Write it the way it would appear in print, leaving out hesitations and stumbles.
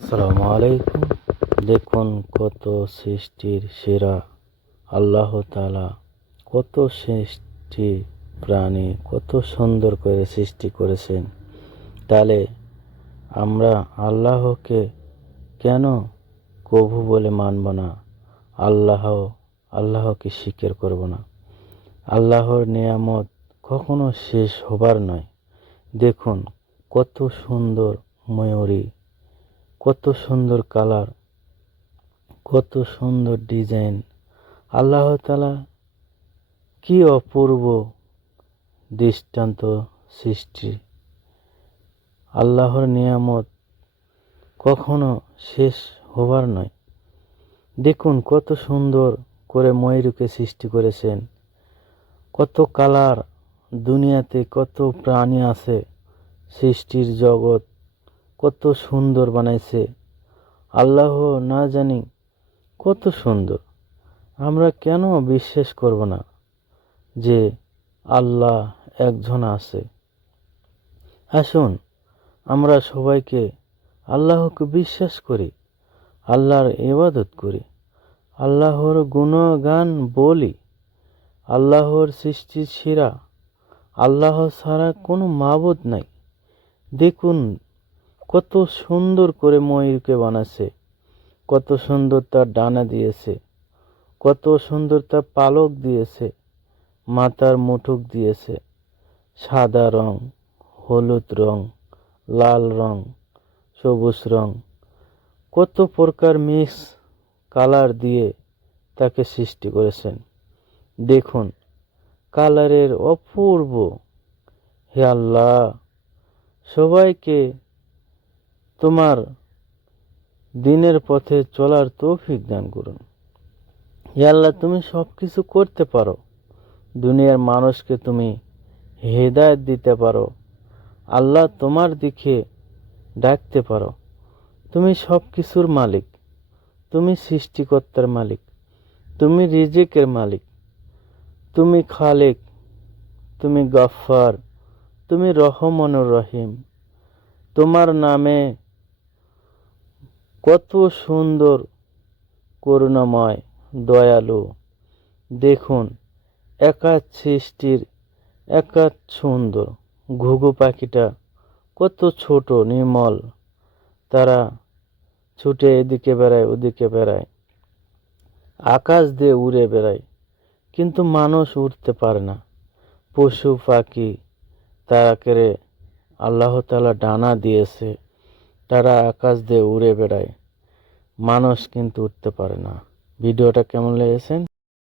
আসসালামু আলাইকুম। দেখুন কত সৃষ্টির সেরা আল্লাহ তাআলা, কত সৃষ্টি প্রাণী কত সুন্দর করে সৃষ্টি করেছেন। তাহলে আমরা আল্লাহকে কেন প্রভু বলে মানব না? আল্লাহকে স্বীকার করব না? আল্লাহর নিয়ামত কখনো শেষ হবার নয়। দেখুন কত সুন্দর ময়ূরী, কত সুন্দর কালার, কত সুন্দর ডিজাইন। আল্লাহ তাআলা কি অপূর্ব দৃষ্টান্ত সৃষ্টি। আল্লাহর নিয়ামত কখনো শেষ হবার নয়। দেখুন কত সুন্দর করে ময়ূরকে সৃষ্টি করেছেন, কত কালার। দুনিয়াতে কত প্রাণী আছে, সৃষ্টির জগৎ কত সুন্দর বানাইছে আল্লাহ, না জানি কত সুন্দর। আমরা কেন বিশ্বাস করব না যে আল্লাহ একজন আছে? আসুন আমরা সবাইকে আল্লাহকে বিশ্বাস করি, আল্লাহর ইবাদত করি, আল্লাহর গুণগান বলি। আল্লাহর সৃষ্টি সেরা, আল্লাহ ছাড়া কোনো মাবুদ নাই। দেখুন কত সুন্দর করে ময়ূরকে বানাচ্ছে, কত সুন্দর তার ডানা দিয়েছে, কত সুন্দর তার পালক দিয়েছে, মাথার মুঠুক দিয়েছে, সাদা রং, হলুদ রং, লাল রং, সবুজ রং, কত প্রকার মিক্স কালার দিয়ে তাকে সৃষ্টি করেছেন। দেখুন কালারের অপূর্ব। হে আল্লাহ, সবাইকে তোমার দিনের পথে চলার তৌফিক দান করুন। হে আল্লাহ, তুমি সব কিছু করতে পারো। দুনিয়ার মানুষকে তুমি হেদায়েত দিতে পারো। আল্লাহ, তোমার দিকে ডাকতে পারো। তুমি সব কিছুর মালিক, তুমি সৃষ্টিকর্তার মালিক, তুমি রিজিকের মালিক, তুমি খালেক, তুমি গফফার, তুমি রহমানুর রহিম। তোমার নামে কত সুন্দর, করুণাময়, দয়ালু। দেখুন একাত সৃষ্টির একাত সুন্দর। ঘুঘু পাখিটা কত ছোট নির্মল, তারা ছুটে এদিকে বেড়ায় ওদিকে বেড়ায়, আকাশ দিয়ে উড়ে বেড়ায়, কিন্তু মানুষ উঠতে পারে না। পশু পাখি তারাকে আল্লাহ তাআলা ডানা দিয়েছে, তারা আকাশ দিয়ে উড়ে বেড়ায়, মানুষ কিন্তু উঠতে পারে না। ভিডিওটা কেমন লেগেছে?